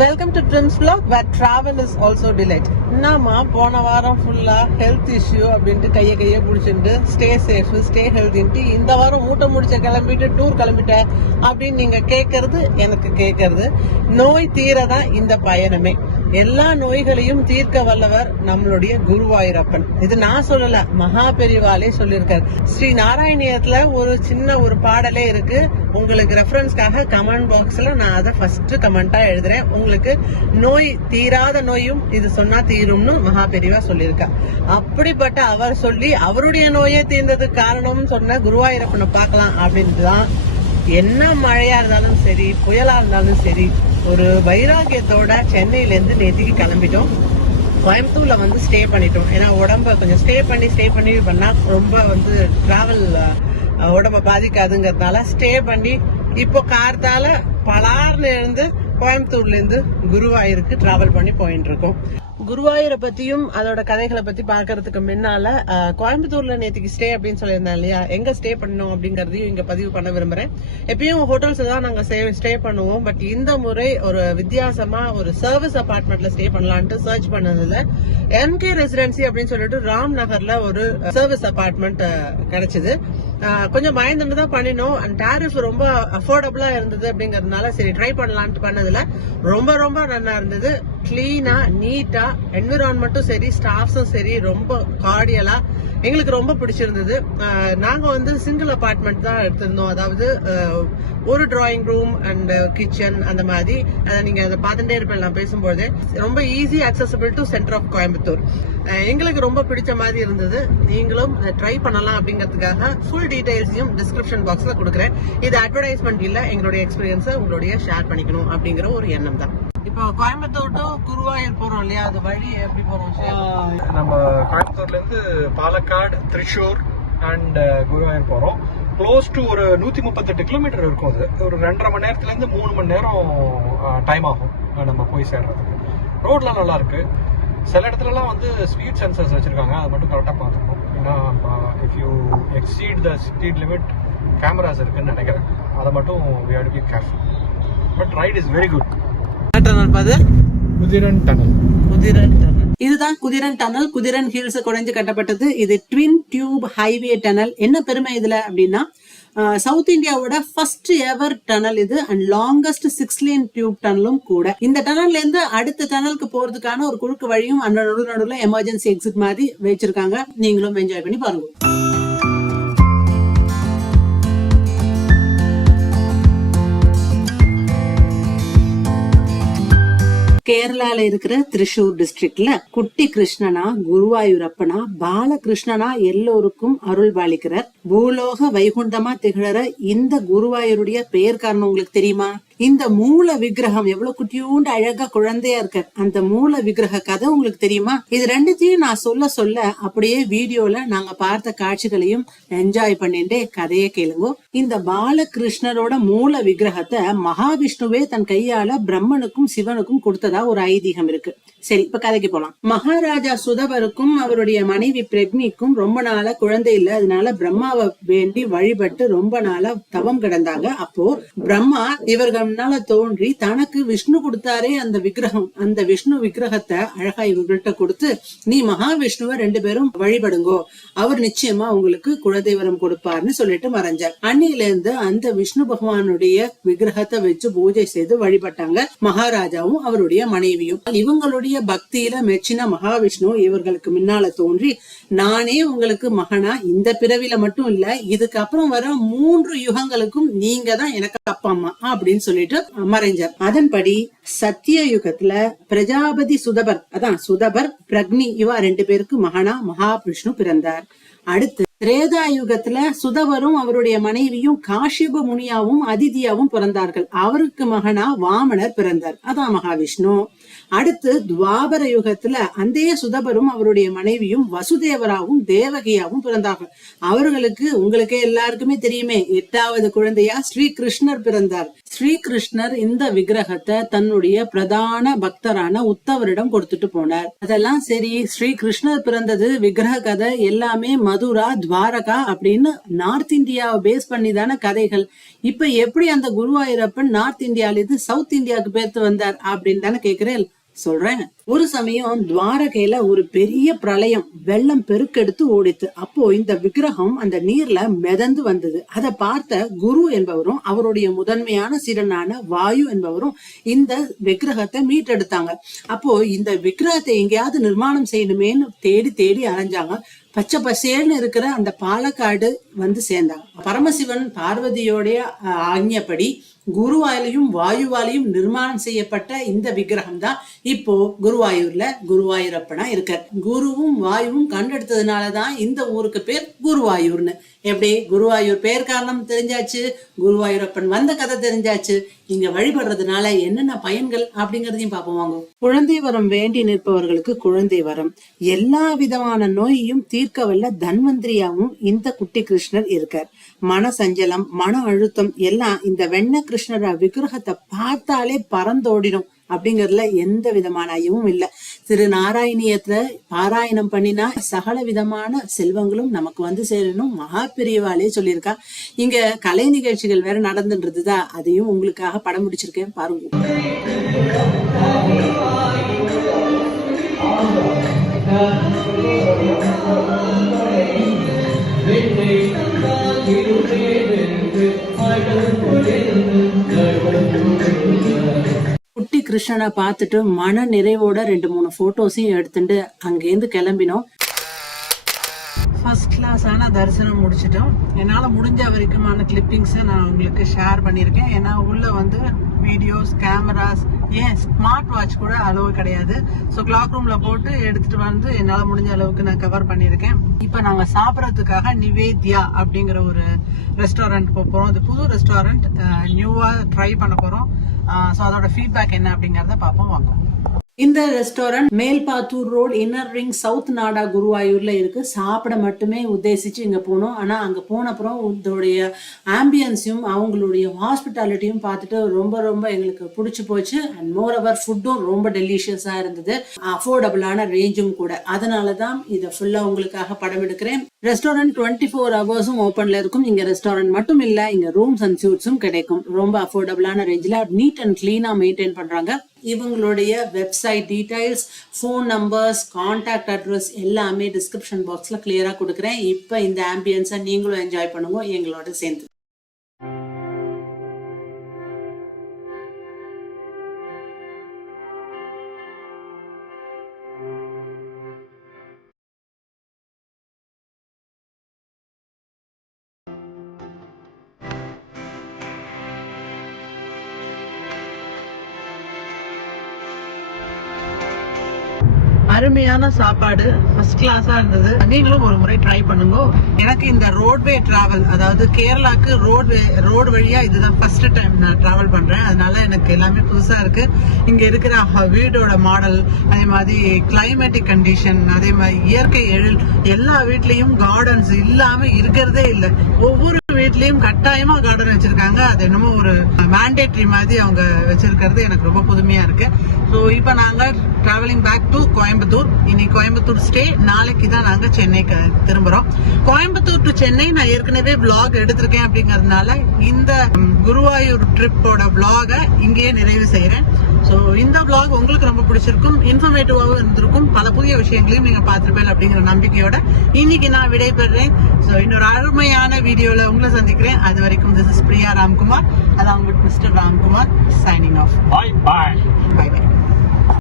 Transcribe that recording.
Welcome to trims vlog where travel is also delight. என்னம்மா போன வாரம் ஃபுல்லா ஹெல்த் இஷ்யூ அப்படின்ட்டு கையை பிடிச்சிட்டு ஸ்டே சேஃப் ஸ்டே ஹெல்த்தின்ட்டு இந்த வாரம் மூட்டை முடிச்ச கிளம்பிட்டு டூர் கிளம்பிட்டேன் அப்படின்னு நீங்க கேட்கறது எனக்கு கேட்கறது. நோய் தீரதான் இந்த பயணமே. எல்லா நோய்களையும் தீர்க்க வல்லவர் நம்மளுடைய குருவாயூரப்பன். இது நான் சொல்லல, மகா பெரிவாலே சொல்லியிருக்காரு. ஸ்ரீ நாராயணியத்துல ஒரு சின்ன ஒரு பாடலே இருக்கு. உங்களுக்கு ரெஃபரன்ஸ்க்காக கமெண்ட் பாக்ஸ்ல நான் அதை ஃபர்ஸ்ட் கமெண்டா எழுதுறேன். உங்களுக்கு நோய் தீராத நோயும் இது சொன்னா தீரும்னு மகா பெரிவா சொல்லியிருக்கா. அப்படிப்பட்ட அவர் சொல்லி அவருடைய நோயே தீர்ந்ததுக்கு காரணம்னு சொன்ன குருவாயூரப்பனை பார்க்கலாம் அப்படின்ட்டு தான். என்ன மழையா இருந்தாலும் சரி, புயலா இருந்தாலும் சரி, ஒரு வைராகியத்தோட சென்னையில இருந்து நேற்றுக்கு கிளம்பிட்டோம். கோயம்புத்தூர்ல வந்து ஸ்டே பண்ணிட்டோம். ஏன்னா உடம்ப கொஞ்சம் ஸ்டே பண்ணி பண்ணா ரொம்ப வந்து டிராவல் உடம்ப பாதிக்காதுங்கிறதுனால ஸ்டே பண்ணி இப்போ கார்த்தால பலார்னு எழுந்து கோயம்புத்தூர்ல இருந்து குருவாயூருக்கு டிராவல் பண்ணி போயிட்டு இருக்கோம். குருவாயூரை பத்தியும் அதோட கதைகளை பத்தி பாக்குறதுக்கு முன்னால கோயம்புத்தூர்ல நேற்றுக்கு ஸ்டே அப்படின்னு சொல்லியிருந்தேன் இல்லையா, எங்க ஸ்டே பண்ணோம் அப்படிங்கறதையும் இங்க பதிவு பண்ண விரும்புறேன். எப்பயும் ஹோட்டல்ஸ் தான் நாங்க ஸ்டே பண்ணுவோம். பட் இந்த முறை ஒரு வித்தியாசமா ஒரு சர்வீஸ் அபார்ட்மெண்ட்ல ஸ்டே பண்ணலான்ட்டு சர்ச் பண்ணதுல எம்கே ரெசிடென்சி அப்படின்னு சொல்லிட்டு ராம் நகர்ல ஒரு சர்வீஸ் அபார்ட்மெண்ட் கிடைச்சது. கொஞ்சம் பயந்துட்டு தான் பண்ணினோம். டாரிஃப் ரொம்ப அஃபோர்டபுளா இருந்தது அப்படிங்கறதுனால சரி ட்ரை பண்ணலான்ட்டு பண்ணதுல ரொம்ப ரொம்ப நல்லா இருந்தது. கிளீனா நீட்டா, என்விரான்மெண்ட்டும் சரி, ஸ்டாஃப்ஸும் சரி, ரொம்ப கார்டியலா எங்களுக்கு ரொம்ப பிடிச்சிருந்தது. நாங்க வந்து சிங்கிள் அபார்ட்மெண்ட் தான் எடுத்திருந்தோம். அதாவது ஒரு டிராயிங் ரூம் அண்ட் கிச்சன் அந்த மாதிரி. நீங்க அதை பார்த்துட்டே இருப்பேன் நான் பேசும்போது. ரொம்ப easy accessible to centre of Coimbatore. எங்களுக்கு ரொம்ப பிடிச்ச மாதிரி இருந்தது. நீங்களும் ட்ரை பண்ணலாம் அப்படிங்கிறதுக்காக ஃபுல் டீடைல்ஸையும் டிஸ்கிரிப்ஷன் பாக்ஸ்ல கொடுக்குறேன். இது அட்வர்டைஸ்மெண்ட் இல்ல, எங்களுடைய எக்ஸ்பீரியன்ஸை உங்களுடைய ஷேர் பண்ணிக்கணும் அப்படிங்கிற ஒரு எண்ணம் தான். இப்போ கோயம்புத்தூர் டு குருவாயூர் போறோம் இல்லையா, அது வழி எப்படி போறோம்? நம்ம கோயம்புத்தூர்ல இருந்து பாலக்காடு, திரிஷூர் அண்ட் குருவாயூர் போறோம். க்ளோஸ் டு ஒரு 138 கிலோமீட்டர் இருக்கும். அது ஒரு 2.5 மணி நேரத்துல இருந்து 3 மணி நேரம் டைம் ஆகும் நம்ம போய் சேர்றதுக்கு. ரோட்லாம் நல்லா இருக்கு. சில இடத்துலலாம் வந்து ஸ்பீட் சென்சர்ஸ் வச்சிருக்காங்க, அதை மட்டும் கரெக்டாக பார்த்துக்கணும். ஏன்னா if you exceed the speed limit cameras இருக்குன்னு நினைக்கிறேன். அதை மட்டும் we have to be careful. But right is very good. Kuthiran tunnel. இதுதான் குதிரன் டனல். குதிரன் ஹில்ஸ் குறைஞ்சு கட்டப்பட்டது. இது ட்வின் டியூப் ஹைவே டனல். என்ன பெருமை இதுல அப்படின்னா, சவுத் இந்தியாவோட ஃபர்ஸ்ட் எவர் டனல் இது அண்ட் லாங்கஸ்ட் 6 லேன் டியூப் டனலும் கூட. இந்த டனல்ல இருந்து அடுத்த டனலுக்கு போறதுக்கான ஒரு குறுக்கு வழியும் அந்த நடுவில் எமர்ஜென்சி எக்ஸிட் மாதிரி வச்சிருக்காங்க. நீங்களும் என்ஜாய் பண்ணி பாருங்க. கேரளால இருக்கிற திரிஷூர் டிஸ்ட்ரிக்ட்ல குட்டி கிருஷ்ணனா, குருவாயூரப்பனா, பாலகிருஷ்ணனா எல்லோருக்கும் அருள் பாலிக்கிறார். பூலோக வைகுண்டமா திகழற இந்த குருவாயூருடைய பெயர் காரணம் உங்களுக்கு தெரியுமா? இந்த மூல விக்கிரகம் எவ்வளவு குட்டியூண்டு அழகா குழந்தையா இருக்க அந்த மூல விக்கிரக கதை உங்களுக்கு தெரியுமா? இது ரெண்டுத்தையும் நான் சொல்ல அப்படியே வீடியோல நாங்க பார்த்த காட்சிகளையும் என்ஜாய் பண்ணிட்டே கதையை கேளுங்க. இந்த பாலகிருஷ்ணரோட மூல விக்கிரகத்தை மகாவிஷ்ணுவே தன் கையால பிரம்மனுக்கும் சிவனுக்கும் கொடுத்ததா ஒரு ஐதீகம் இருக்கு. சரி, இப்ப கதைக்கு போலாம். மகாராஜா சுதபருக்கும் அவருடைய மனைவி பிரக்னிக்கும் ரொம்ப நாளா குழந்தை இல்ல. அதனால பிரம்மாவை வேண்டி வழிபட்டு ரொம்ப நாளா தவம் கிடந்தாங்க. அப்போ பிரம்மா இவர்களால தோன்றி தனக்கு விஷ்ணு கொடுத்தாரே அந்த விக்கிரகம், அந்த விஷ்ணு விக்கிரகத்தை அழகா இவர்கள்ட்ட கொடுத்து, நீ மகாவிஷ்ணுவை 2 பேரும் வழிபடுங்கோ, அவர் நிச்சயமா உங்களுக்கு குலதெய்வரம் கொடுப்பார்னு சொல்லிட்டு மறைஞ்சார். அன்னில இருந்து அந்த விஷ்ணு பகவானுடைய விக்கிரகத்தை வச்சு பூஜை செய்து வழிபட்டாங்க மகாராஜாவும் அவருடைய மனைவியும். இவங்களுடைய பக்தியில மெச்சின மகாவிஷ்ணு இவர்களுக்கு முன்னால தோன்றி, நானே உங்களுக்கு மகனா, இந்த பிறவில மட்டும் இல்ல, இதுக்கு அப்புறம் வர 3 யுகங்களுக்கும் நீங்க தான் எனக்கு அப்பா அம்மா அப்படின்னு சொல்லிட்டு மறைஞ்சார். அதன்படி சத்திய யுகத்துல பிரஜாபதி சுதபர், அதான் சுதபர் பிரக்னி, இவா 2 பேருக்கு மகனா மகாவிஷ்ணு பிறந்தார். அடுத்து திரேதா யுகத்துல சுதவரும் அவருடைய மனைவியும் காஷ்யப முனியாவும் அதிதியாவும் பிறந்தார்கள். அவருக்கு மகனா வாமனர் பிறந்தார், அதான் மகாவிஷ்ணு. அடுத்து துவாபர யுகத்துல அந்த சுதபரும் அவருடைய மனைவியும் வசுதேவராவும் தேவகியாவும் பிறந்தார்கள். அவர்களுக்கு உங்களுக்கே எல்லாருக்குமே தெரியுமே, 8வது குழந்தையா ஸ்ரீகிருஷ்ணர் பிறந்தார். ஸ்ரீகிருஷ்ணர் இந்த விக்கிரகத்தை தன்னுடைய பிரதான பக்தரான உத்தவரிடம் கொடுத்துட்டு போனார். அதெல்லாம் சரி, ஸ்ரீகிருஷ்ணர் பிறந்தது, விக்கிரக கதை எல்லாமே மதுரா துவாரகா அப்படின்னு நார்த் இந்தியாவை பேஸ் பண்ணி தானே கதைகள். இப்ப எப்படி அந்த குருவாயூரப்பன் நார்த் இந்தியால இருந்து சவுத் இந்தியாவுக்கு பேர்த்து வந்தார் அப்படின்னு தானே கேக்குறேன். சொல்றேன். ஒரு சமயம் துவாரகையில ஒரு பெரிய பிரளயம், வெள்ளம் பெருக்கெடுத்து ஓடித்து. அப்போ இந்த விக்கிரகம் அந்த நீர்ல மிதந்து வந்தது. அதை பார்த்த குரு என்பவரும் அவருடைய முதன்மையான சீடனான வாயு என்பவரும் இந்த விக்கிரகத்தை மீட்டெடுத்தாங்க. அப்போ இந்த விக்கிரகத்தை எங்கேயாவது நிர்மாணம் செய்யணுமேன்னு தேடி தேடி அலைஞ்சாங்க. பச்சை பசேல்னு இருக்கிற அந்த பாலக்காடு வந்து சேர்ந்தாங்க. பரமசிவன் பார்வதியோடைய ஆజ్ఞப்படி குருவாயிலையும் வாயுவாலையும் நிர்மாணம் செய்யப்பட்ட இந்த விக்கிரகம் தான் இப்போ குருவாயூர்ல குருவாயூரப்பனா இருக்கார். குருவும் வாயுவும் கண்டெடுத்ததுனாலதான் இந்த ஊருக்கு பேர் குருவாயூர்னு. எப்படி குருவாயூர் பேர் காரணம் தெரிஞ்சாச்சு, குருவாயூரப்பன் வந்த கதை தெரிஞ்சாச்சு. இங்க வழிபடுறதுனால என்னென்ன பயன்கள் அப்படிங்கறதையும் பார்ப்போம் வாங்க. குழந்தை வரம் வேண்டி நிற்பவர்களுக்கு குழந்தை வரம், எல்லா விதமான நோயையும் தீர்க்க வல்ல தன்வந்திரியாவும் இந்த குட்டி கிருஷ்ணர் இருக்கார். மன சஞ்சலம், மன அழுத்தம் எல்லாம் இந்த வெண்ண கிருஷ்ணர விக்கிரகத்தை பார்த்தாலே பறந்தோடிடும் அப்படிங்கறதுல எந்த விதமான ஐயமும் இல்ல. திரு நாராயணியத்துல பாராயணம் பண்ணினா சகல விதமான செல்வங்களும் நமக்கு வந்து சேரணும் மகா பெரியவாளே சொல்லியிருக்கா. இங்க கலை நிகழ்ச்சிகள் வேற நடந்துன்றதுதான், அதையும் உங்களுக்காக படம் முடிச்சிருக்கேன் பாருங்க. குட்டி கிருஷ்ணனை பார்த்துட்டு மன நிறைவோட 2-3 போட்டோஸையும் எடுத்துட்டு அங்கேருந்து கிளம்பினோம். ஃபர்ஸ்ட் கிளாஸான தரிசனம் முடிச்சிட்டோம். என்னால் முடிஞ்ச வரைக்குமான கிளிப்பிங்ஸை நான் உங்களுக்கு ஷேர் பண்ணியிருக்கேன். ஏன்னா உள்ள வந்து வீடியோஸ், கேமராஸ், ஏன் ஸ்மார்ட் வாட்ச் கூட அளவு கிடையாது. ஸோ கிளாக் ரூம்ல போட்டு எடுத்துட்டு வந்து என்னால் முடிஞ்ச அளவுக்கு நான் கவர் பண்ணியிருக்கேன். இப்போ நாங்கள் சாப்பிட்றதுக்காக நிவேத்யா அப்படிங்கிற ஒரு ரெஸ்டாரண்ட் போகிறோம். அது புது ரெஸ்டாரண்ட், நியூவாக ட்ரை பண்ண போகிறோம். ஸோ அதோட ஃபீட்பேக் என்ன அப்படிங்கிறத பார்ப்போம் வாங்க. இந்த restaurant Melpathur road, inner ring, south Nada, குருவாயூர்ல இருக்கு. சாப்பிட மட்டுமே உத்தேசிச்சு இங்க போனோம். ஆனா அங்க போன அப்புறம் இதோடைய ஆம்பியன்ஸையும் அவங்களுடைய ஹாஸ்பிட்டாலிட்டியும் பார்த்துட்டு ரொம்ப ரொம்ப எங்களுக்கு பிடிச்சி போச்சு. அண்ட் மோர் ஓவர் ஃபுட்டும் ரொம்ப டெலிஷியஸா இருந்தது, அஃபோர்டபுளான ரேஞ்சும் கூட. அதனாலதான் இதை ஃபுல்லா உங்களுக்காக படம் எடுக்கிறேன். ரெஸ்டாரண்ட் 24 ஹவர்ஸும் ஓப்பன்ல இருக்கும். இங்க ரெஸ்டாரண்ட் மட்டும் இல்ல, இங்க ரூம்ஸ் அண்ட் சூட்ஸும் கிடைக்கும். ரொம்ப அஃபோர்டபுளான ரேஞ்சில் நீட் அண்ட் கிளீனா மெயின்டைன் பண்றாங்க. இவங்களுடைய website details, phone numbers, contact address எல்லாமே டிஸ்கிரிப்ஷன் பாக்ஸ்ல கிளியரா கொடுக்குறேன். இப்ப இந்த ஆம்பியன்ஸை நீங்களும் என்ஜாய் பண்ணுங்க எங்களோட சேர்ந்து. அருமையான சாப்பாடு, ஃபர்ஸ்ட் கிளாஸா இருந்தது. நீங்களும் ஒரு முறை ட்ரை பண்ணுங்க. எனக்கு இந்த ரோட்வே டிராவல், அதாவது கேரளாக்கு ரோடு வழியா இதுதான் ஃபர்ஸ்ட் டைம் நான் டிராவல் பண்றேன். அதனால எனக்கு எல்லாமே புதுசா இருக்கு. இங்க இருக்கிற வீடோட மாடல், அதே மாதிரி கிளைமேட்டிக் கண்டிஷன், அதே மாதிரி இயற்கை எழில், எல்லா வீட்லயும் கார்டன்ஸ் இல்லாம இருக்கிறதே இல்லை. ஒவ்வொரு வீட்லயும் கட்டாயமா கார்டன் வச்சிருக்காங்க. அது என்னமோ ஒரு மேண்டேட்டரி மாதிரி அவங்க வச்சிருக்கிறது எனக்கு ரொம்ப புதுமையா இருக்கு. ஸோ இப்போ நாங்க டிராவலிங் பேக் டு கோயம்புத்தூர். இன்னைக்கு கோயம்புத்தூர் ஸ்டே, நாளைக்கு தான் நாங்க சென்னைக்கு திரும்புறோம். கோயம்புத்தூர் டு சென்னை நான் ஏற்கனவே vlog எடுத்திருக்கேன். அப்படிங்கறதுனால இந்த குருவாயூர் ட்ரிப்போட vlog இங்கேயே நிறைவு செய்யறேன். ஸோ இந்த vlog உங்களுக்கு ரொம்ப பிடிச்சிருக்கும், இன்ஃபர்மேட்டிவாகவும் இருந்திருக்கும். பல புதிய விஷயங்களையும் நீங்க பார்த்திருப்பேன் அப்படிங்கிற நம்பிக்கையோட இன்னைக்கு நான் விடைபெறேன். ஸோ இன்னொரு அருமையான வீடியோல உங்களை சந்திக்கிறேன். அது வரைக்கும் this is பிரியா ராம்குமார், அதான் mister Ramkumar, signing off. Bye bye.